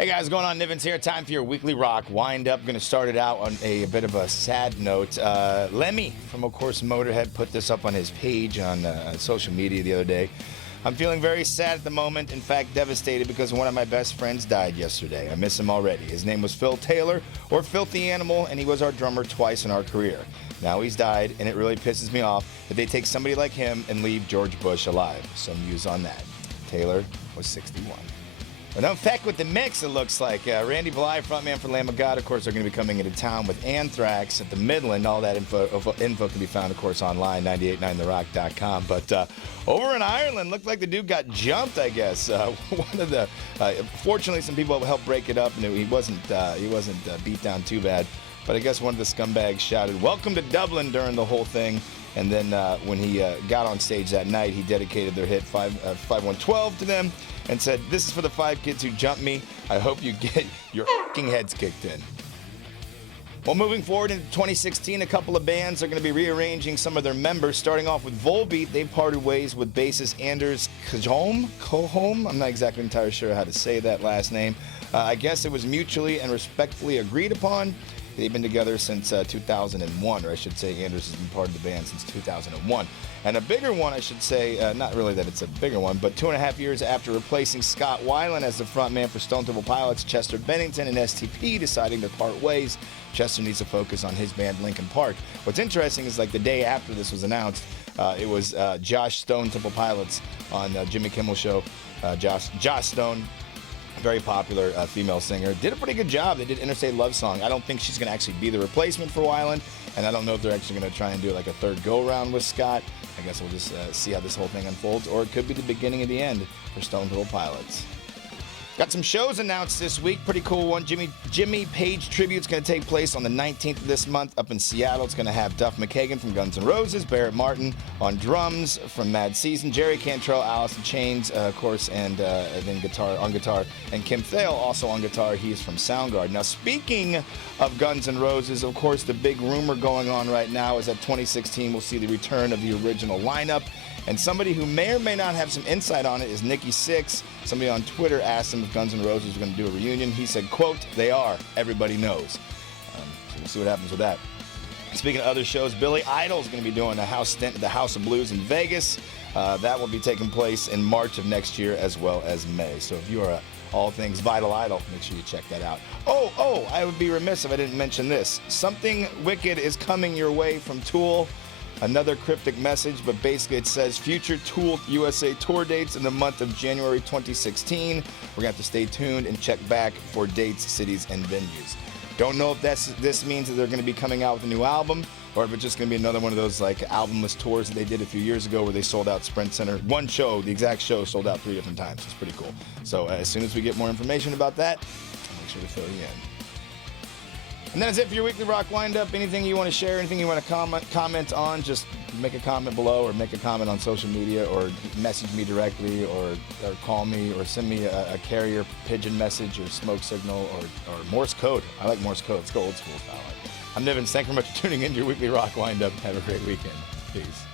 Hey guys, what's going on? Nivens here. Time for your weekly rock wind-up. Going to start it out on a bit of a sad note. Lemmy from, of course, Motorhead put this up on his page on social media the other day. I'm feeling very sad at the moment, in fact devastated, because one of my best friends died yesterday. I miss him already. His name was Phil Taylor, or Filthy Animal, and he was our drummer twice in our career. Now he's died, and it really pisses me off that they take somebody like him and leave George Bush alive. Some views on that. Taylor was 61. But no feck with the mix, it looks like. Randy Bly, frontman for Lamb of God, of course, are going to be coming into town with Anthrax at the Midland. All that info can be found, of course, online, 989therock.com. But over in Ireland, looked like the dude got jumped, I guess. One of the fortunately, some people helped break it up, and he wasn't beat down too bad. But I guess one of the scumbags shouted, "Welcome to Dublin," during the whole thing. And then when he got on stage that night, he dedicated their hit 5112 to them and said, "This is for the 5 kids who jumped me. I hope you get your f***ing heads kicked in." Well, moving forward into 2016, a couple of bands are going to be rearranging some of their members. Starting off with Volbeat, they parted ways with bassist Anders Coholm. I'm not exactly entirely sure how to say that last name. I guess it was mutually and respectfully agreed upon. They've been together since 2001, or I should say Anders has been part of the band since 2001. And a bigger one, I should say, not really that it's a bigger one, but 2.5 years after replacing Scott Weiland as the frontman for Stone Temple Pilots, Chester Bennington and STP deciding to part ways. Chester needs to focus on his band Linkin Park. What's interesting is, like, the day after this was announced, it was Josh Stone Temple Pilots on Jimmy Kimmel Show. Josh Stone, very popular female singer, did a pretty good job. They did Interstate Love Song. I don't think she's going to actually be the replacement for Weiland, and I don't know if they're actually going to try and do like a third go-around with Scott. I guess we'll just see how this whole thing unfolds, or it could be the beginning of the end for Stone Temple Pilots. Got some shows announced this week. Pretty cool one. Jimmy Page Tribute's going to take place on the 19th of this month up in Seattle. It's going to have Duff McKagan from Guns N' Roses, Barrett Martin on drums from Mad Season, Jerry Cantrell, Alice in Chains, of course, and then on guitar, and Kim Thale also on guitar. He's from Soundgarden. Now, speaking of Guns N' Roses, of course, the big rumor going on right now is that 2016 will see the return of the original lineup. And somebody who may or may not have some insight on it is Nikki Sixx. Somebody on Twitter asked him if Guns N' Roses were going to do a reunion. He said, quote, "They are. Everybody knows." So we'll see what happens with that. Speaking of other shows, Billy Idol is going to be doing a house stint at the House of Blues in Vegas. That will be taking place in March of next year as well as May. So if you are all things Vital Idol, make sure you check that out. Oh, I would be remiss if I didn't mention this. Something wicked is coming your way from Tool. Another cryptic message, but basically it says future Tool USA tour dates in the month of January 2016. We're going to have to stay tuned and check back for dates, cities, and venues. Don't know if this means that they're going to be coming out with a new album, or if it's just going to be another one of those like albumless tours that they did a few years ago where they sold out Sprint Center. One show, the exact show, sold out 3 different times. It's pretty cool. So as soon as we get more information about that, I'll make sure to fill you in. And that's it for your weekly rock wind-up. Anything you want to share, anything you want to comment on, just make a comment below, or make a comment on social media, or message me directly, or call me, or send me a carrier pigeon message, or smoke signal, or Morse code. I like Morse code. Let's go old school style. I'm Nivens. Thank you very much for tuning in to your weekly rock wind-up. Have a great weekend. Peace.